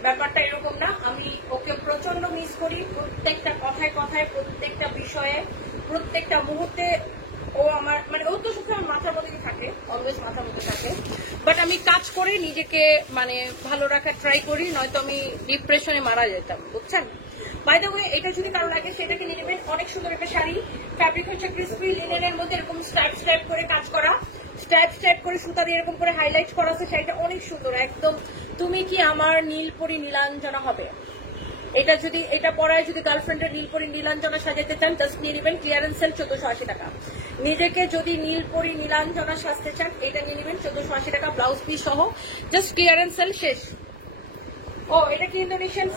ব্যাপারটা এরকম না, আমি ওকে প্রচন্ড মিস করি। প্রত্যেকটা কথায় প্রত্যেকটা বিষয়ে, প্রত্যেকটা মুহূর্তে ও আমার, মানে ও তো সবসময় আমার মাথার মধ্যেই থাকে, অলওয়েজ মাথার মধ্যে থাকে। বাট আমি কাজ করে নিজেকে মানে ভালো রাখার ট্রাই করি, নয়তো আমি ডিপ্রেশনে মারা যেতাম, বুঝছেন। বাই দ্য ওয়ে, এটা যদি কারো লাগে সেটাকে নিয়ে নেবেন। অনেক সুন্দর একটা শাড়ি, ফ্যাব্রিক হচ্ছে ক্রিসপি লিনেনের মধ্যে এরকম স্ট্রাইপ করে কাজ করা, স্ট্রাইপ করে সুতা দিয়ে এরকম করে হাইলাইট করা আছে। শাড়িটা অনেক সুন্দর, একদম তুমি কি আমার নীলপরি নীলাঞ্জনা হবে। এটা পরায় যদি গার্লফ্রেন্ডের নীলপরি নীলাঞ্জনা সাজাতে চান, জাস্ট নিয়ে নেবেন। ক্লিয়ারেন্স সেল 1480 টাকা। নিজেকে যদি নীলপরি নীলাঞ্জনা সাজতে চান, এটা নিয়ে নেবেন 1480 টাকা, ব্লাউজ পিস সহ। জাস্ট ক্লিয়ারেন্স সেল শেষ। এটা কি ইন্দোনেশিয়ান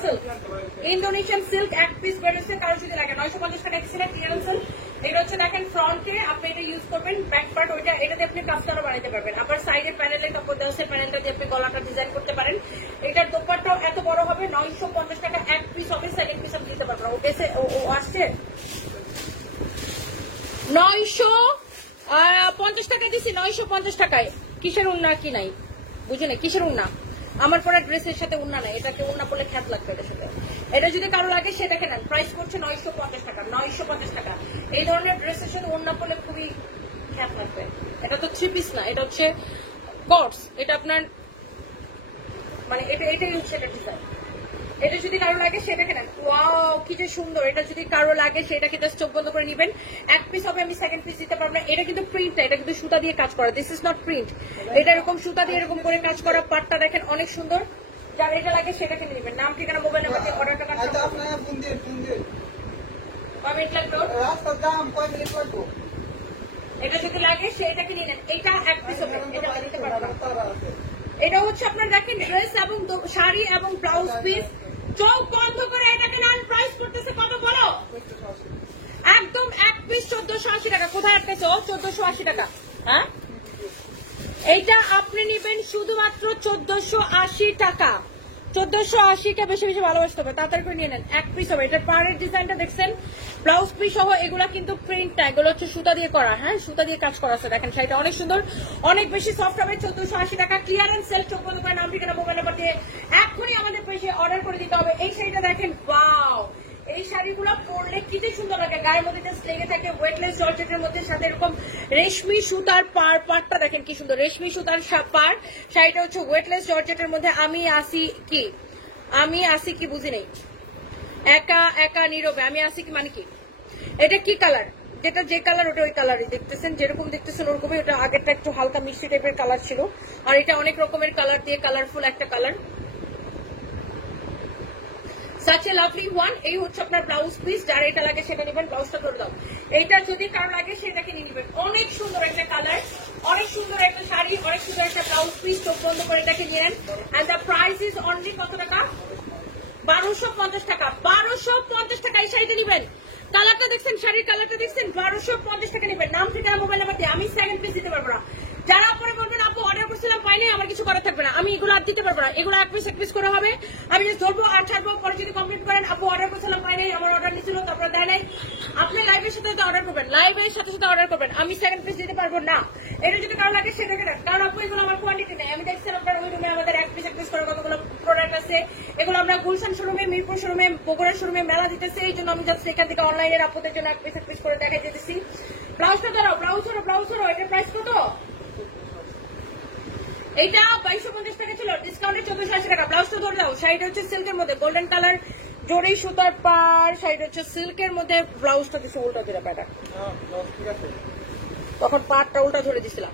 সিল্ক এক পিস বেরোচ্ছে, কারো যদি লাগে 950 টাকা এক্সেল ক্লিয়ারেন্স সেল। এটা হচ্ছে দেখেন ফ্রন্টে আপনি এটা ইউজ করবেন, ব্যাক পার্ট এটাতে আপনি কাস্টমার বানাতে পারবেন। আবার সাইডের প্যানেলে কাপড় দেওয়া আছে, প্যানেলটা দিয়ে আপনি গলাটা ডিজাইন করতে পারেন। এটার দোপাট্টাও এত বড় হবে, 950 টাকা এক পিস হবে। সেকেন্ড পিস আপনি দিতে পারবেন। ও আসছে 950 টাকা দিছি, 950 টাকায়। কিসের উন্না কি নাই বুঝি না, কিসের উন্না? আমার পরা ড্রেসের সাথে উন্না নাই, এটাকে উন্না পরলে খ্যাত লাগবে এটার সাথে। এটা যদি কারো লাগে সেটাকে নেন, প্রাইস করছে 950 টাকা। 950 টাকা এই ধরনের ড্রেসের সাথে উন্না পরলে খুবই খ্যাত লাগবে। এটা তো 3 পিস না, এটা হচ্ছে কটস। এটা আপনার মানে এটাই হচ্ছে এটা ডিজাইন। এটা যদি কারো লাগে সেটাকে নেন। ওয়াও কি যে সুন্দর, এটা যদি কারো লাগে সেটাকে জাস্ট চোখ বন্ধ করে নেবেন। এক পিস হবে, আমি সেকেন্ড পিস দিতে পারবো না। এটা কিন্তু প্রিন্ট না, এটা কিন্তু সুতা দিয়ে কাজ করা, দিস ইজ নট প্রিন্ট। এটা এরকম সুতা দিয়ে এরকম করে কাজ করা, পাটটা দেখেন অনেক সুন্দর। যার এটা লাগে সেটাকে নেবেন, নাম ঠিকানা মোবাইল নাম্বার দিয়ে অর্ডারটা কনফার্ম করবেন। কমেন্ট লাগলো, এটা যদি লাগে সেটাকে নিয়ে নেন। এটা এক পিস হবে, এটা নিতে পারবো না। এটা হচ্ছে আপনার দেখেন ড্রেস এবং শাড়ি এবং ব্লাউজ পিস, চোখ বন্ধ করে এটাকে নেন। প্রাইস করতেছে কত বলো, একদম এক পিস 1480 টাকা। কোথায় আটকেছে? 1480 টাকা। হ্যাঁ, এইটা আপনি নিবেন শুধুমাত্র 1480 টাকা। 1480 কে বেশি বেশি ভালোবাসতে হবে, তাড়াতাড়ি করে নিয়ে নেন। এক পিস হবে, এটার পাড়ের ডিজাইনটা দেখছেন, ব্লাউজ পিস সহ। এগুলা কিন্তু প্রিন্ট না, এগুলো হচ্ছে সুতা দিয়ে করা। হ্যাঁ, সুতা দিয়ে কাজ করা আছে। দেখেন শাড়িটা অনেক সুন্দর, অনেক বেশি সফট হবে। 1480 টাকা ক্লিয়ারেন্স সেল। চোখ বন্ধ করে নাম ঠিকানা মোবাইল নাম্বার দিয়ে এখনই আমাদের পেজে অর্ডার করে দিতে হবে। এই শাড়িটা দেখেন, ওয়াও, এই শাড়িগুলো পরলে কি যে সুন্দর লাগে, গায়ের মধ্যে জাস্ট লেগে থাকে। ওয়েটলেস জর্জেটের মধ্যে সাথে এরকম রেশমি সুতার পাড়টা দেখেন কি সুন্দর, রেশমি সুতার পাড়। শাড়িটা হচ্ছে ওয়েটলেস জর্জেটের মধ্যে। আমি আসি কি বুঝি নেই, একা একা নীরবে আমি আসি কি মানে কি? এটা কি কালার? যেটা যে কালার ওটা ওই কালারই দেখতেছেন, যেরকম দেখতেছেন ওরকমই। ওটা আগেরটা একটু হালকা মিষ্টি টাইপের কালার ছিল, আর এটা অনেক রকমের কালার দিয়ে কালারফুল একটা colour. such a lovely one। এই হচ্ছে আপনার ব্লাউজ পিস, যার এটা লাগে সেটা নেবেন। ব্লাউজটা ধরে দাও। এইটা যদি কারো লাগে সেটাকে নিয়ে নেবেন। অনেক সুন্দর একটা কালার, অনেক সুন্দর একটা শাড়ি, অনেক সুন্দর একটা ব্লাউজ পিস। চোখ বন্ধ করে এটাকে নিয়ে নেন। And the price is only কত টাকা? 1250 টাকা। 1250 টাকা এই শাড়িটা নেবেন। কালারটা দেখছেন, শাড়ির কালারটা দেখছেন, 1250 টাকা নেবেন। নাম ঠিকানা মোবাইল নাম্বার দিয়ে। আমি সেকেন্ড পিস দিতে পারবো না। যারা পরে বলবেন আপু অর্ডার করছিলাম পাইনি, আমার কিছু করার থাকবে না, আমি এগুলো আর দিতে পারবো না। এগুলো এক পিস করে হবে। আমি জাস্ট ধরবো আর ছাড়বো। পরে যদি কমপ্লিট করেন আপু অর্ডার করছিলাম পাইনি, আমার অর্ডার নিছিল তারপরে দেয় নাই, আপনি লাইভের সাথে অর্ডার করবেন, লাইভের সাথে সাথে অর্ডার করবেন। আমি সেকেন্ড পিস দিতে পারবো না। এটা যদি কারো লাগে সেটাকে নেন, কারণ আপু এগুলো আমার কোয়ান্টিটি নেই। আমি দেখছেন আপনার ওই রুমে আমাদের এক পিস করে কতগুলো প্রোডাক্ট আছে। এগুলো আমরা গুলশান শোরুমে, মিরপুর শোরুমে, বগুড়া শোরুমে মেলা দিতেছে। এই জন্য আমি জাস্ট এখান থেকে অনলাইনের আপুদের জন্য এক পিস করে দেখা যেতেছি। ব্লাউজটা ধরো, ব্লাউজ ধরো। এটার প্রাইস কত? এইটা 2250 টাকা ছিল, ডিসকাউন্টে 1480 টাকা। ব্লাউজটা ধরে দাও। শাড়িটা হচ্ছে সিল্কের মধ্যে, গোল্ডেন কালার, জরি সুতার পাড়। শাড়িটা হচ্ছে সিল্কের মধ্যে, ব্লাউজটা কিছু উল্টা ধরে পাটা, তখন পাড়টা উল্টা ধরে দিছিলাম।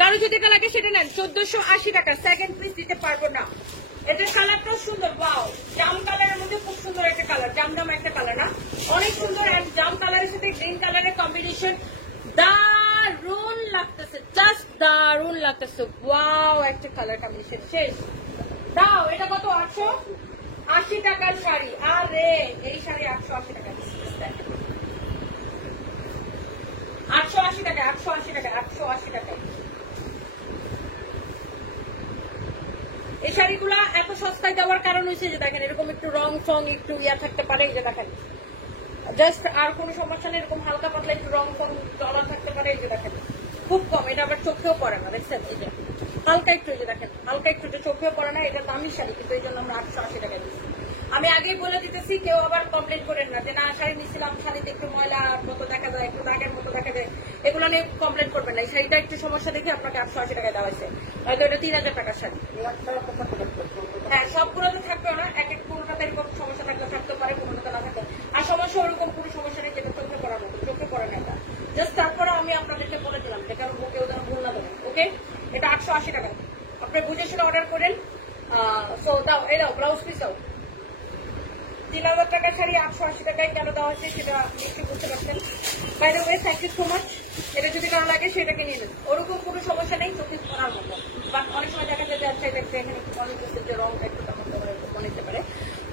কারো যদি এটা লাগে সেটা নেন। 1480 টাকা। সেকেন্ড পিস দিতে পারবো না। এটার কালারটাও সুন্দর, ওয়াও, জাম কালারের মধ্যে খুব সুন্দর একটা কালার, জাম একটা কালার না, অনেক সুন্দর। এন্ড জাম কালারের সাথে গ্রিন কালারের কম্বিনেশন দারুন লাগতেছে, জাস্ট দারুন লাগতেছে। ওয়াও, একটা কালার কম্বিনেশন শেষ। দাও, এটা কত? 880 টাকার শাড়ি। আরে এই শাড়ি 880 টাকা, 880 টাকা, 880 টাকা, 880 টাকা। এই শাড়িগুলা এত সস্তায় দেওয়ার কারণ হচ্ছে যে দেখেন এরকম একটু রং ফং একটু ইয়া থাকতে পারে, এই যে দেখেন জাস্ট, আর কোনো সমস্যা নেই। এরকম হালকা পাতলা একটু রং ফং ডলার থাকতে পারে, এই যে দেখেন খুব কম। এটা আবার চোখেও পড়ে না, দেখছেন এই যে হালকা একটু, এই যে দেখেন হালকা একটু, এটা চোখেও পড়ে না। এটা দামি শাড়ি, কিন্তু এই জন্য আমরা 880 টাকা দিচ্ছি। আমি আগেই বলে দিতেছি, কেউ আবার কমপ্লেন করেন না যে না শাড়ি নিচ্ছিলাম, শাড়িতে একটু ময়লা মতো দেখা যায়, একটু দাগের মতো দেখা যায়, এগুলো নিয়ে কমপ্লেন করবেন না। এই শাড়িটা একটু সমস্যা দেখে আপনাকে 880 টাকায় দেওয়া হয়েছে, হয়তো এটা 3000 টাকার শাড়ি। হ্যাঁ, সবগুলো তো থাকবেও না, এক এক কোনোটাতে এরকম সমস্যা থাকতে পারে, কোনোটাতে না থাকতে। আর সমস্যা ওরকম কোনো সমস্যা নেই যেটা চোখে পড়ার মতো, চোখে পড়ে না এটা। জাস্ট তারপরে আমি আপনাদেরকে বলে দিলাম যে কারণ কেউ যেন ভুল না দেবেন। ওকে, এটা 880 টাকা। আপনি বুঝে শুনে অর্ডার করেন। সো দাও, এই দাও ব্লাউজ পিস দাও। 3000 টাকার শাড়ি 880 টাকায় কেন দেওয়া হচ্ছে সেটা নিশ্চয়ই বুঝতে পারছেন। By the way, thank you so much. এটা যদি কারো লাগে সেটাকে নিয়ে নেন, ওরকম কোনো সমস্যা নেই, চোখে পড়ার মতো। বাট অনেক সময় দেখা যায় যে আচ্ছা এটা এখানে মনে হচ্ছে যে রং একটু মনে হতে পারে,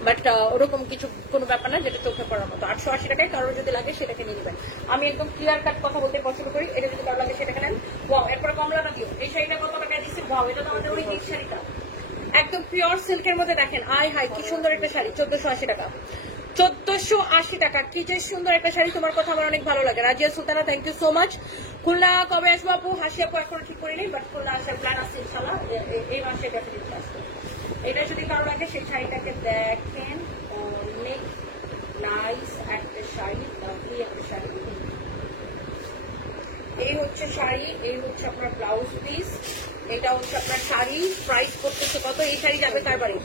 বাট ওরকম কিছু কোনো ব্যাপার না, যেটা চোখে পড়ার মতো। 880 টাকায় কারো যদি লাগে সেটাকে নিয়ে নেবেন। আমি একদম ক্লিয়ার কাট কথা বলতে পছন্দ করি। এটা যদি কারো লাগে সেটাকে নেন। ওয়াও, এরপরে কমলাটা দিও। এই শাড়িটা কত টাকা দিচ্ছে? ওয়াও, এটা তো আমাদের ওই হিট শাড়িটা, একদম পিওর সিল্কের মধ্যে। দেখেন আয় হাই কি সুন্দর একটা শাড়ি, 1480 টাকা। 1480 টাকা, কি যে সুন্দর একটা শাড়ি। তোমার কথা আমার অনেক ভালো লাগে। Razia Sultana, thank you so much. Khulna কবে আসবো আপু? হাসি আপু এখনো ঠিক করিনি, বাট খুলনা আসার প্ল্যান আছে ইনশাল্লাহ, এই মাসে ডেফিনেটলি আসবো। এটা যদি কারো লাগে সেই শাড়িটাকে দেখেন, অনেক নাইস একটা শাড়ি, লাভলি একটা শাড়ি। এই হচ্ছে শাড়ি, এই হচ্ছে আপনার ব্লাউজ পিস, এটা হচ্ছে আপনার শাড়ি। প্রাইস করতেছে কত? এই শাড়ি যাবে কার বাড়ি?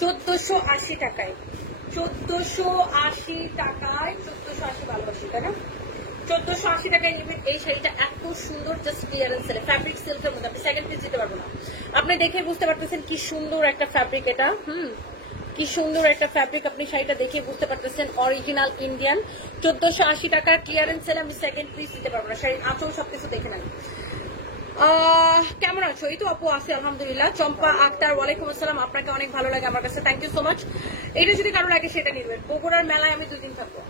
1480 টাকায়, 1480 টাকায়, 1480 ভালোবাসি তাই না, 1480 টাকায় নেবেন এই শাড়িটা। এত সুন্দর, জাস্ট ক্লিয়ারেন্স সেলে, ফ্যাব্রিক সিল্কের মধ্যে। আপনি সেকেন্ড পিস দিতে পারবো না, আপনি দেখে বুঝতে পারতেছেন কি সুন্দর একটা ফ্যাব্রিক এটা। কি সুন্দর একটা ফ্যাব্রিক, আপনি শাড়িটা দেখে বুঝতে পারতেছেন অরিজিনাল ইন্ডিয়ান। 1480 টাকার ক্লিয়ারেন্স সেলে আমি সেকেন্ড পিস দিতে পারবো না। শাড়ির আঁচল সবকিছু দেখে নেন। কেমন আছো? এই তো আপু আছে আলহামদুলিল্লাহ। চম্পা আক্তার, ওয়ালাইকুম আসসালাম। আপনাকে অনেক ভালো লাগে আমার কাছে, থ্যাংক ইউ সো মাচ। এটা যদি কারো লাগে সেটা নিবেন। বগুড়ার মেলায় আমি 2 দিন থাকবো,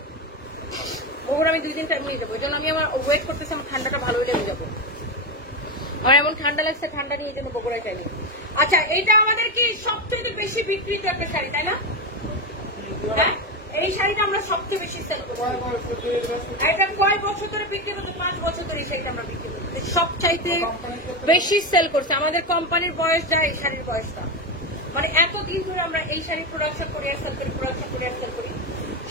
বগুড়া আমি 2 দিন টাইম নিয়ে যাবো। এই জন্য আমি আমার ওয়েট করতেছি, আমার ঠান্ডাটা ভালো হলে আমি যাবো। আমার এমন ঠান্ডা লাগছে, ঠান্ডা নিয়ে এই জন্য বগুড়ায় যাইনি। আচ্ছা, এটা আমাদের কি সবচেয়ে বেশি বিক্রিত একটা শাড়ি তাই না? হ্যাঁ, এই শাড়িটা আমরা সবচেয়ে বেশি সেল করি। এটা কয় বছর ধরে বিক্রি করছি? 5 বছর ধরে এই শাড়িটা আমরা বিক্রি করছি, সবচাইতে বেশি সেল করছে। আমাদের কোম্পানির বয়স যায় এই শাড়ির বয়সটা, মানে এতদিন ধরে আমরা এই শাড়ি প্রোডাকশন করি আর সেল করি, প্রোডাকশন করি আর সেল করি।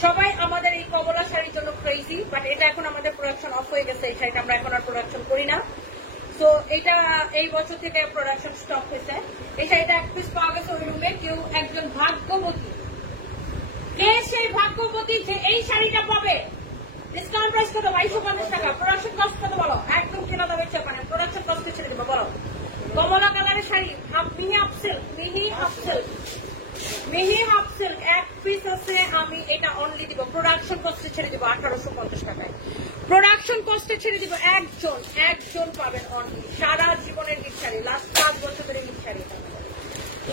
সবাই আমাদের এই কমলা শাড়ির জন্য ক্রেজি, বাট এটা এখন আমাদের প্রোডাকশন অফ হয়ে গেছে। এই শাড়িটা আমরা এখন আর প্রোডাকশন করি না, তো এটা এই বছর থেকে প্রোডাকশন স্টপ হয়েছে। এই শাড়িটা এক পিস পাওয়া গেছে ওই রুমে। কেউ একজন ভাগ্যবতী, কে সেই ভাগ্যবতী যে এই শাড়িটা পাবে? ডিসকাউন্ট প্রাইস কত? 2250 টাকা। প্রোডাকশন কস্ট কত বলো? একদম কেনা দামের চেয়ে মানে প্রোডাকশন কস্ট ছেড়ে দেবো বলো। কমলা কালারের শাড়ি, মিহি হাফ সিল্ক, মিহি হাফ সিল্ক, মিহি হাফ সিল্ক এক পিস আছে। আমি এটা অনলি দিব প্রোডাকশন কস্টে ছেড়ে দিব 1850 টাকায়। প্রোডাকশন কস্টে ছেড়ে দিব একজন পাবেন অনলি। সারা জীবনের গিফট শাড়ি, লাস্ট 5 বছর ধরে গিফট শাড়ি,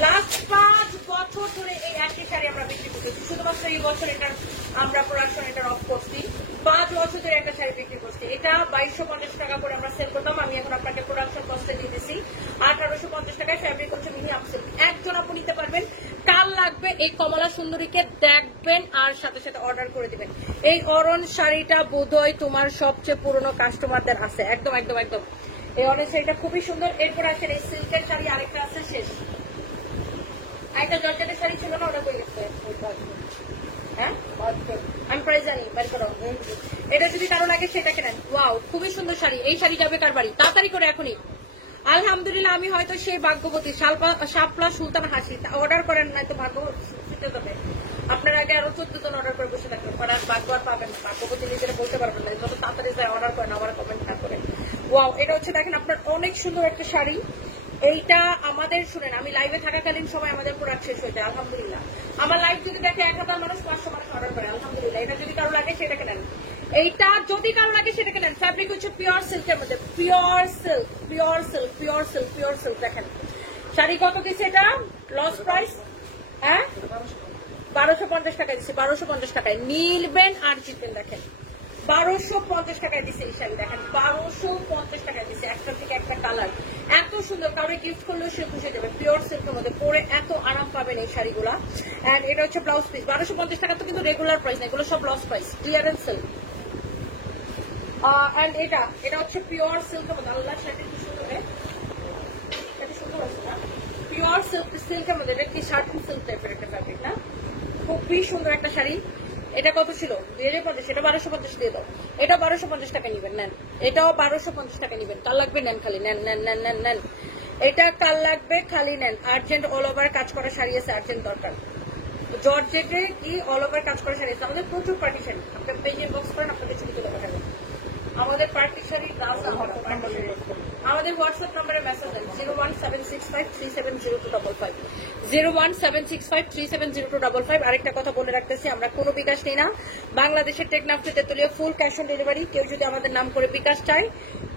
লাস্ট 5 বছর ধরে এই একই শাড়ি আমরা বিক্রি করতেছি। শুধুমাত্র এই বছর এটা আমরা প্রোডাকশন এটা অফ করছি। 5 বছর ধরে একটা শাড়ি বিক্রি করছি। এটা 2250 টাকা করে আমরা সেল করতাম, আমি এখন আপনাকে প্রোডাকশন কস্টে দিয়ে দিচ্ছি 1850 টাকায়। ফ্যাব্রিক হচ্ছে মিহি আপসেল। একজন আপু নিতে পারবেন। কাল লাগবে এই কমলা সুন্দরীকে দেখবেন আর সাথে সাথে অর্ডার করে দিবেন। এই অরেঞ্জ শাড়িটা বোধহয় তোমার সবচেয়ে পুরনো কাস্টমারদের আছে। একদম একদম একদম, এই অরেঞ্জ শাড়িটা খুবই সুন্দর। এরপর আসেন এই সিল্কের শাড়ি, আরেকটা আছে শেষ। একটা জর্জেটের শাড়ি ছিল না, ওটা কই গেছে? হ্যাঁ, আমি প্রাইস জানি, বের করো। এটা যদি কারো লাগে সেটা কেনেন। ওয়াও, খুবই সুন্দর শাড়ি। এই শাড়ি যাবে কার বাড়ি? তাড়াতাড়ি করে এখনই। আলহামদুলিল্লাহ, আমি হয়তো সেই ভাগ্যবতী। শাপলা সুলতান হাসি অর্ডার করেন, নাই তো ভাগ্য ছুটে যাবে। আপনার আগে আরো 14 জন অর্ডার করে বসে থাকবেন, আর ভাগ্য আর পাবেন না। ভাগ্যবতী নিজেরা বলতে পারবেন না, যত তাড়াতাড়ি যায় অর্ডার করেন, আবার কমেন্ট না করেন। ওয়াও, এটা হচ্ছে দেখেন আপনার অনেক সুন্দর একটা শাড়ি। এইটা আমাদের শুনেন, আমি লাইভে থাকাকালীন সময় আমাদের প্রোডাক্ট শেষ হয়ে যায় আলহামদুলিল্লাহ। আমার লাইভ যদি দেখে 1000 মানুষ, 500 মানুষ অর্ডার করে আলহামদুলিল্লাহ। এটা যদি কারো লাগে সেটাকে নেন, এইটা যদি কারো লাগে সেটাকে নেন। ফ্যাব্রিক হচ্ছে পিওর সিল্কের মধ্যে, pure silk, pure silk, pure silk, pure silk. দেখেন শাড়ি কত দিচ্ছে এটা? লস প্রাইস, হ্যাঁ 1250 টাকায় দিচ্ছে, 1250 টাকায় নিলবেন আর জিতবেন। দেখেন 1250 টাকায় দিচ্ছে এই শাড়ি, দেখেন 1250 টাকায় দিচ্ছে। একটা থেকে একটা কালার এত সুন্দর, কাউকে গিফট করলেও সে খুশি দেবে। পিওর সিল্কের মধ্যে পরে এত আরাম পাবেন এই শাড়িগুলা। এন্ড এটা হচ্ছে ব্লাউজ পিস। 1250 টাকা তো কিন্তু রেগুলার প্রাইস না, এগুলো সব loss price, clearance sale. And এটা হচ্ছে পিওর সিল্কের মধ্যে। আল্লাহ, শাড়ি কি সুন্দর, এটা সুন্দর আছে না? পিওর সিল্ক, সিল্কের মধ্যে। এটা কি শার্টিং সিল্ক টাইপের একটা ফ্যাব্রিক না? খুবই সুন্দর একটা শাড়ি। এটা কত ছিল? 2050। এটা 1250 দিয়ে দাও। এটা 1250 টাকা নিবেন, নেন। এটাও 1250 টাকা নিবেন। কাল লাগবে নেন, খালি নেন নেন নেন নেন নেন। এটা কাল লাগবে, খালি নেন। আর্জেন্ট অল ওভার কাজ করা শাড়ি আছে, আর্জেন্ট দরকার। জর্জেটে কি অল ওভার কাজ করা শাড়ি আছে আমাদের, প্রচুর পার্টি শাড়ি। আপনার পেজে বক্স করেন, আপনাদের ছবি তুলে পাঠাবেন। আমাদের পার্টি শাড়ি আমাদের হোয়াটসঅ্যাপ নাম্বারে মেসেজ দেন 01765370255, 01765370255। আরেকটা কথা বলে রাখতেছি, আমরা কোনো বিকাশ নেই না। বাংলাদেশের Teknaf Tetulia full cash on delivery. কেউ যদি আমাদের নাম করে বিকাশ চায়,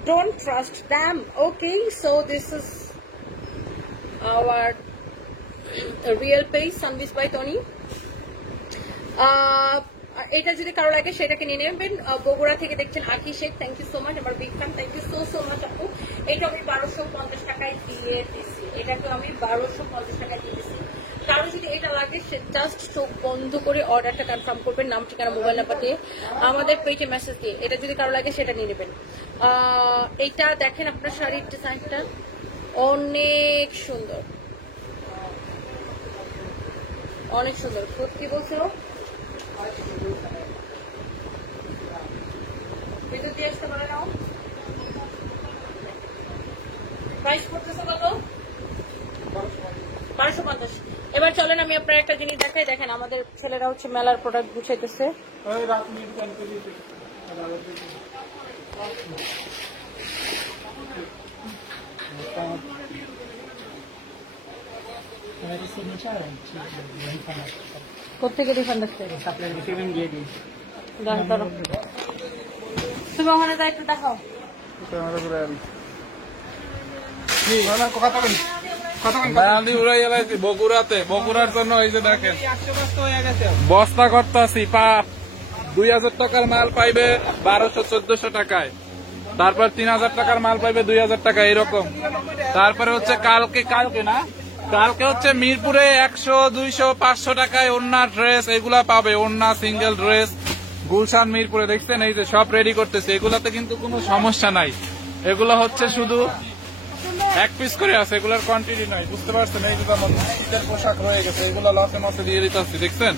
don't trust them. Okay, so this is our real page, সানবিস বাই টনি। এটা যদি কারো লাগে সেটাকে নিয়ে নেবেন। বগুড়া থেকে দেখছেন Aki Sheikh, thank you so much, আমার big fan, thank you so much আপু। এটা আমি 1250 টাকায় দিয়ে দিচ্ছি, এটাকে আমি 1250 টাকায় দিয়ে দিচ্ছি। কারো যদি এটা লাগে সে জাস্ট চোখ বন্ধ করে অর্ডারটা কনফার্ম করবেন, নাম ঠিকানা মোবাইল নাম্বার দিয়ে আমাদের পেজে মেসেজ দিয়ে। এটা যদি কারো লাগে সেটা নিয়ে নেবেন। এইটা দেখেন আপনার শাড়ির ডিজাইনটা অনেক সুন্দর, অনেক সুন্দর। কি বলছিল? বিদ্যুৎ দিয়ে আসতে পারে নাও। প্রাইস পড়তেছে কত? 1250। এবার চলেন আমি আপনার একটা জিনিস দেখাই। দেখেন আমাদের ছেলেরা হচ্ছে মেলার প্রোডাক্ট গুছাইতেছে। কোথেকে রিফান্ড আসছে? তুমি ওখানে যাই একটু দেখাও। বগুড়ার জন্য এই যে দেখেন বস্তা করতেছি 2000 টাকার মাল পাইবে 1200-1400 টাকায়, তারপর 3000 টাকার মাল পাইবে 2000 টাকা এরকম। তারপরে হচ্ছে কালকে হচ্ছে মিরপুরে 100, 200, 500 টাকায় ওড়না ড্রেস এগুলা পাবে, ওড়না সিঙ্গেল ড্রেস গুলশান মিরপুরে দেখছেন, এই যে সব রেডি করতেছে। এগুলাতে কিন্তু কোনো সমস্যা নাই, এগুলো হচ্ছে শুধু এক পিস করে আছে, এগুলোর কোয়ান্টিটি নাই, বুঝতে পারছেন? এই যে যেমন শীতের পোশাক রয়ে গেছে, এগুলো লসে মসে দিয়ে দিতেছি দেখছেন।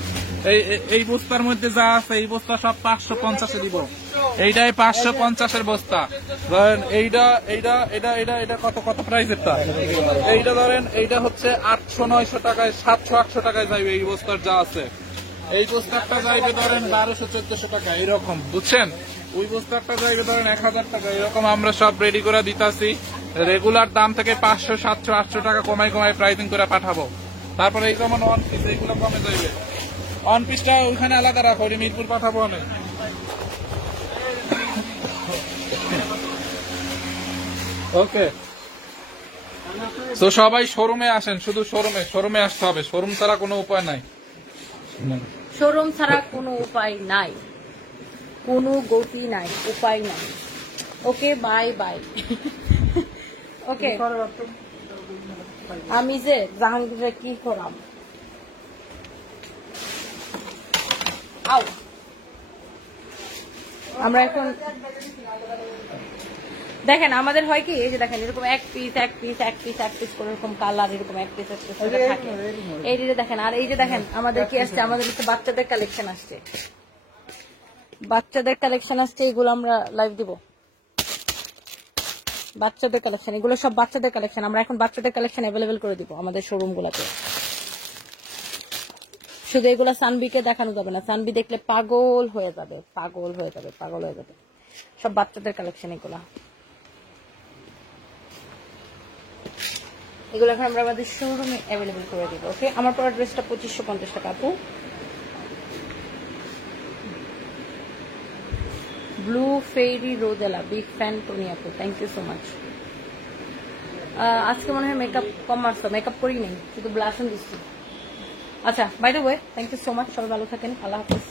এই বস্তার মধ্যে যা আছে এই বস্তা সব 550-এ দিব। এইটাই 550-এর বস্তা। ধরেন এইটা কত প্রাইসেরটা? এইটা ধরেন এইটা হচ্ছে 800-900 টাকায়, 700-800 টাকায় যাইবে এই বস্তার যা আছে। এই বস্তারটা যাইবে ধরেন 1200-1400 টাকা এরকম, বুঝছেন? ওই বস্তারটা যাইবে ধরেন 1000 টাকা এরকম। আমরা সব রেডি করে দিতাছি, রেগুলার দাম থেকে 500, 700, 800 টাকা কমাই প্রাইসিং করে পাঠাবো। তারপরে এই যেমন ওয়ান পিস এইগুলো কমে যাইবে, ওয়ান পিসটা ওইখানে আলাদা রাখো, ওই মিরপুর পাঠাবো অনেক। ওকে, তো সবাই শোরুমে আসেন, শুধু শোরুমে আসতে হবে, শোরুম ছাড়া কোনো উপায় নাই, শোরুম ছাড়া কোনো উপায় নাই, কোনো গতি নাই, উপায় নাই। ওকে, বাই বাই। ওকে, আমি যে জাহাঙ্গীরে কি করাম, আও আমরা এখন দেখেন আমাদের হয় কি, এই যে দেখেন এরকম এক পিস করে এরকম কালার, এরকম এক পিস করে থাকে। এই যে দেখেন, আর এই যে দেখেন আমাদের কি আসছে, আমাদের একটু বাচ্চাদের কালেকশন আসছে, এগুলো আমরা লাইভ দিব। বাচ্চাদের কালেকশন, এগুলো সব বাচ্চাদের কালেকশন, আমরা এখন বাচ্চাদের কালেকশন অ্যাভেলেবেল করে দিব আমাদের শোরুম গুলাতে। শুধু এগুলা সানবিকে দেখানো যাবে না, সানবি দেখলে পাগল হয়ে যাবে। সব বাচ্চাদের কালেকশন এগুলো এখন আমরা আমাদের শোরুমে অ্যাভেলেবেল করে দিব। ওকে, আমার পরা ড্রেসটা 2550 টাকা। আপু ব্লু ফেরি রোদেলা, বিগ ফ্যান টনি আপু, থ্যাংক ইউ সো মাচ। আজকে মনে হয় মেকআপ কম মারছো, মেকআপ করি নেই, শুধু ব্লাশন দিচ্ছি। আচ্ছা, by the way, thank you so much, সবাই ভালো থাকেন, আল্লাহ হাফিজ।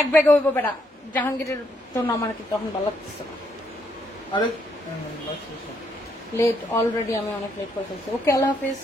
এক ব্যাগে হইব বেটা, জাহাঙ্গীরের জন্য আমার কি তখন ভালো লাগতেছে না, লেট অলরেডি, আমি অনেক লেট করে ফেলছি। ওকে, আল্লাহ হাফিজ।